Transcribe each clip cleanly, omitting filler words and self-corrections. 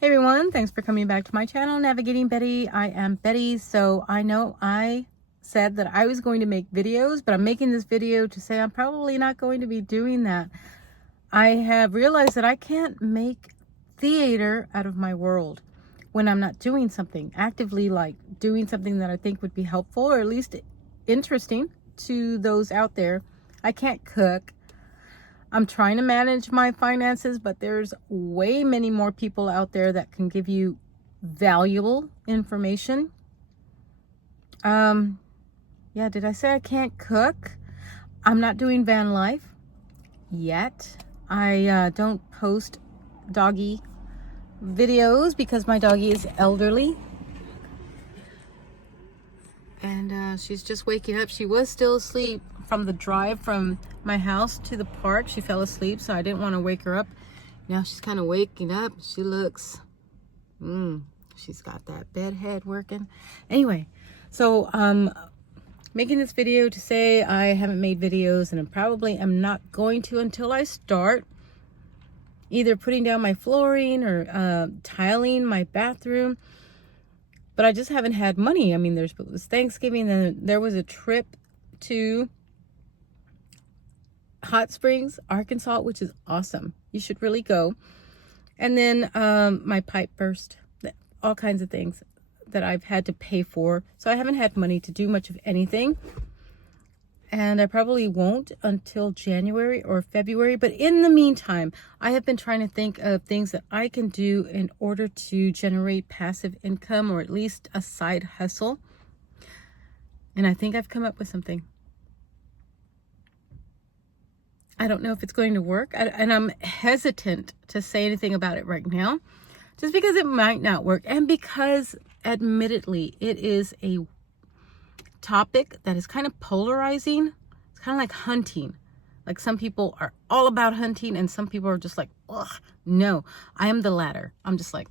Hey everyone, thanks for coming back to my channel, Navigating Betty. I am Betty. So I know I said that I was going to make videos, but I'm making this video to say I'm probably not going to be doing that. I have realized that I can't make theater out of my world when I'm not doing something actively, like doing something that I think would be helpful or at least interesting to those out there. I can't cook. I'm trying to manage my finances, but there's way many more people out there that can give you valuable information. Yeah, did I say I can't cook? I'm not doing van life yet. I don't post doggy videos because my doggy is elderly. And she's just waking up. She was still asleep from the drive from my house to the park. She fell asleep, so I didn't want to wake her up. Now she's kind of waking up. She looks, she's got that bed head working. Anyway, so making this video to say I haven't made videos, and I probably am not going to until I start either putting down my flooring or tiling my bathroom. But I just haven't had money. I mean, it was Thanksgiving, then there was a trip to Hot Springs, Arkansas, which is awesome. You should really go. And then my pipe burst, all kinds of things that I've had to pay for. So I haven't had money to do much of anything. And I probably won't until January or February. But in the meantime, I have been trying to think of things that I can do in order to generate passive income, or at least a side hustle. And I think I've come up with something. I don't know if it's going to work. And I'm hesitant to say anything about it right now, just because it might not work. And because, admittedly, it is a topic that is kind of polarizing. It's kind of like hunting. Like, some people are all about hunting and some people are just like, ugh, no. I am the latter. I'm just like,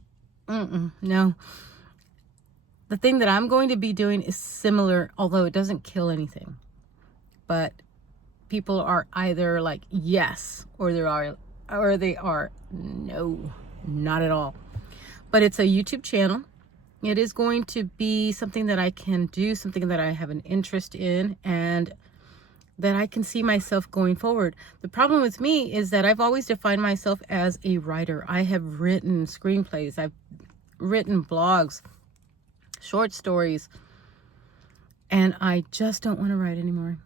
no. The thing that I'm going to be doing is similar, although it doesn't kill anything. But people are either like yes, or they are no, not at all. But it's a YouTube channel. It is going to be something that I can do, something that I have an interest in, and that I can see myself going forward. The problem with me is that I've always defined myself as a writer. I have written screenplays, I've written blogs, short stories, and I just don't want to write anymore.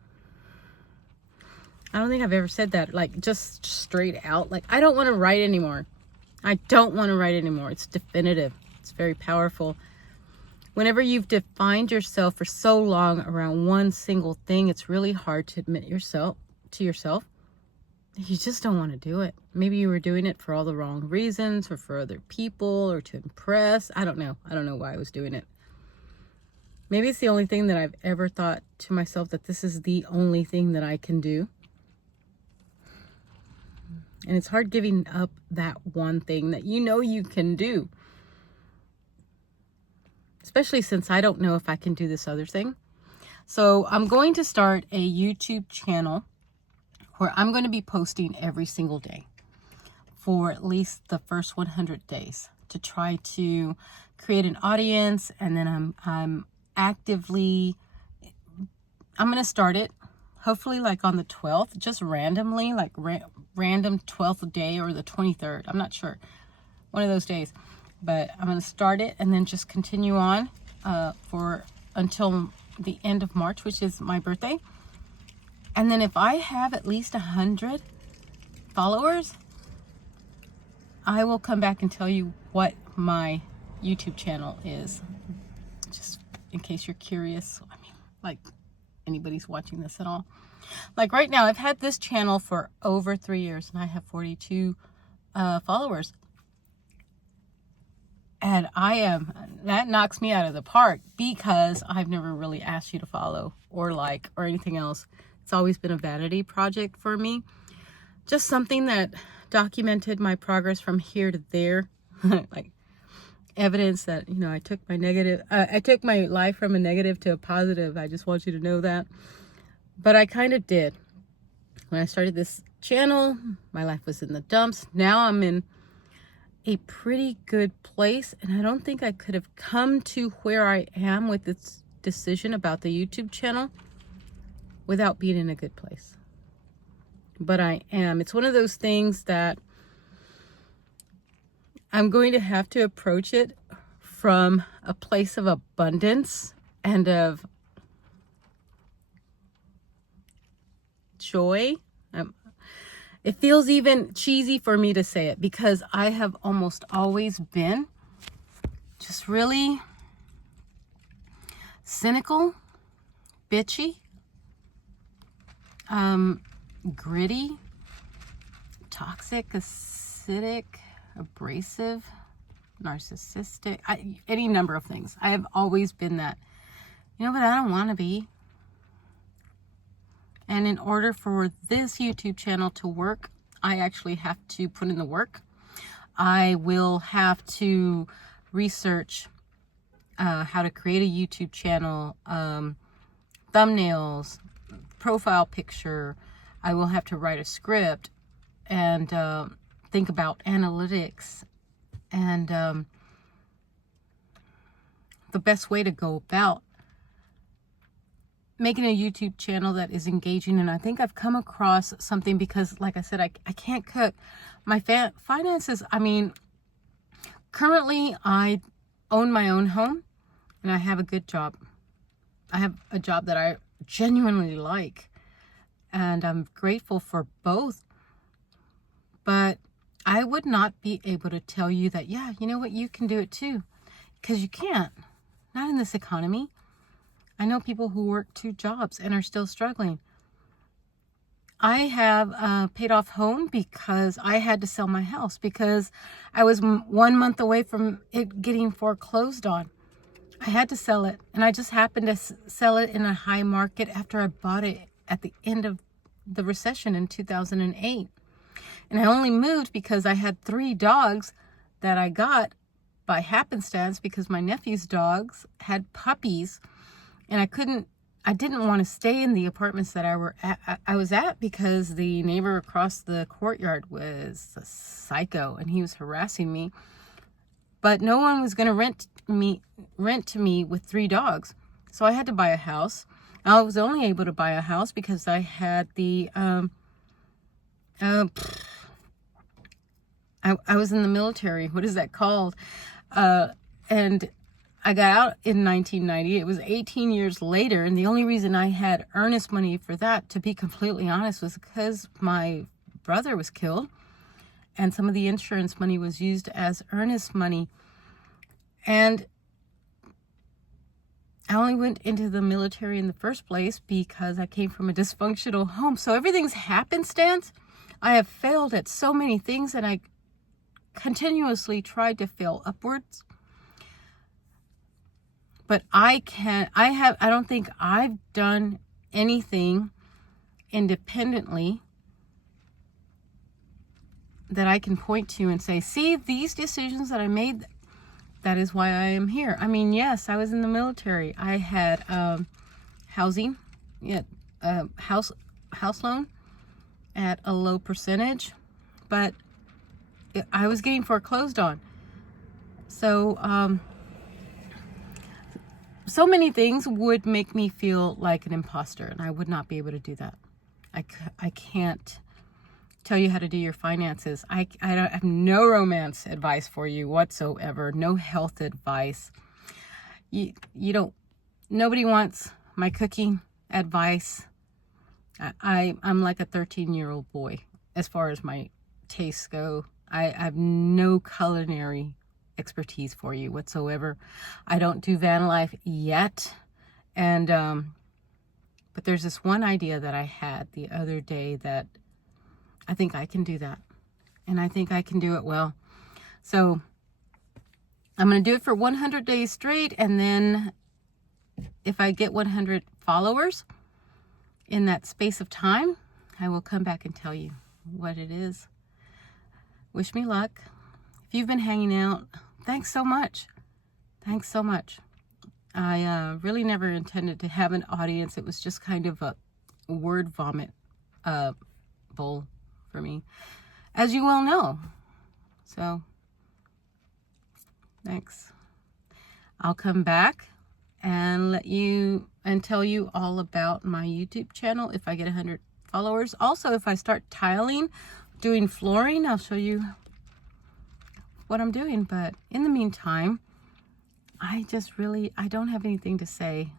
I don't think I've ever said that, like, just straight out. Like, I don't want to write anymore. I don't want to write anymore. It's definitive. It's very powerful. Whenever you've defined yourself for so long around one single thing, it's really hard to admit to yourself. You just don't want to do it. Maybe you were doing it for all the wrong reasons, or for other people, or to impress. I don't know. I don't know why I was doing it. Maybe it's the only thing that I've ever thought to myself, that this is the only thing that I can do. And it's hard giving up that one thing that you can do. Especially since I don't know if I can do this other thing. So I'm going to start a YouTube channel where I'm going to be posting every single day for at least the first 100 days to try to create an audience. And then I'm going to start it hopefully like on the 12th, just randomly, like random 12th day or the 23rd. I'm not sure. One of those days. But I'm going to start it and then just continue on until the end of March, which is my birthday. And then if I have at least 100 followers, I will come back and tell you what my YouTube channel is. Just in case you're curious. I mean, like, anybody's watching this at all. Like, right now, I've had this channel for over 3 years and I have 42 followers. And that knocks me out of the park, because I've never really asked you to follow or like or anything else. It's always been a vanity project for me. Just something that documented my progress from here to there. Like evidence that, I took my life from a negative to a positive. I just want you to know that. But I kind of did. When I started this channel, my life was in the dumps. Now I'm in a pretty good place, and I don't think I could have come to where I am with this decision about the YouTube channel without being in a good place. But I am. It's one of those things that I'm going to have to approach it from a place of abundance and of joy. It feels even cheesy for me to say it because I have almost always been just really cynical, bitchy, gritty, toxic, acidic, abrasive, narcissistic, any number of things. I have always been that. But I don't want to be. And in order for this YouTube channel to work, I actually have to put in the work. I will have to research how to create a YouTube channel, thumbnails, profile picture. I will have to write a script and think about analytics and the best way to go about making a YouTube channel that is engaging. And I think I've come across something because, like I said, I can't cook. My finances, currently I own my own home and I have a good job. I have a job that I genuinely like and I'm grateful for both. But I would not be able to tell you that, yeah, you know what, you can do it too. Because you can't. Not in this economy. I know people who work 2 jobs and are still struggling. I have paid off home because I had to sell my house because I was 1 month away from it getting foreclosed on. I had to sell it, and I just happened to sell it in a high market after I bought it at the end of the recession in 2008. And I only moved because I had 3 dogs that I got by happenstance because my nephew's dogs had puppies. And I didn't want to stay in the apartments that I was at because the neighbor across the courtyard was a psycho and he was harassing me. But no one was going to rent to me with 3 dogs. So I had to buy a house. I was only able to buy a house because I had the, I was in the military. What is that called? And I got out in 1990. It was 18 years later. And the only reason I had earnest money for that, to be completely honest, was because my brother was killed. And some of the insurance money was used as earnest money. And I only went into the military in the first place because I came from a dysfunctional home. So everything's happenstance. I have failed at so many things and I continuously tried to fail upwards. But I don't think I've done anything independently that I can point to and say, see, these decisions that I made, that is why I am here. Yes, I was in the military. I had housing, house loan at a low percentage, but I was getting foreclosed on. So, so many things would make me feel like an imposter, and I would not be able to do that. I can't tell you how to do your finances. I have no romance advice for you whatsoever. No health advice. Nobody wants my cooking advice. I'm like a 13-year-old boy as far as my tastes go. I have no culinary expertise for you whatsoever. I don't do van life yet. And, but there's this one idea that I had the other day that I think I can do that. And I think I can do it well. So I'm going to do it for 100 days straight. And then if I get 100 followers in that space of time, I will come back and tell you what it is. Wish me luck. If you've been hanging out, thanks so much. Thanks so much. I really never intended to have an audience. It was just kind of a word vomit bowl for me, as you well know. So Thanks. I'll come back and tell you all about my YouTube channel if I get 100 followers. Also, if I start tiling, doing flooring, I'll show you what I'm doing. But in the meantime, I don't have anything to say.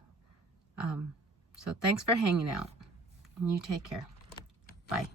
So thanks for hanging out, and you take care. Bye.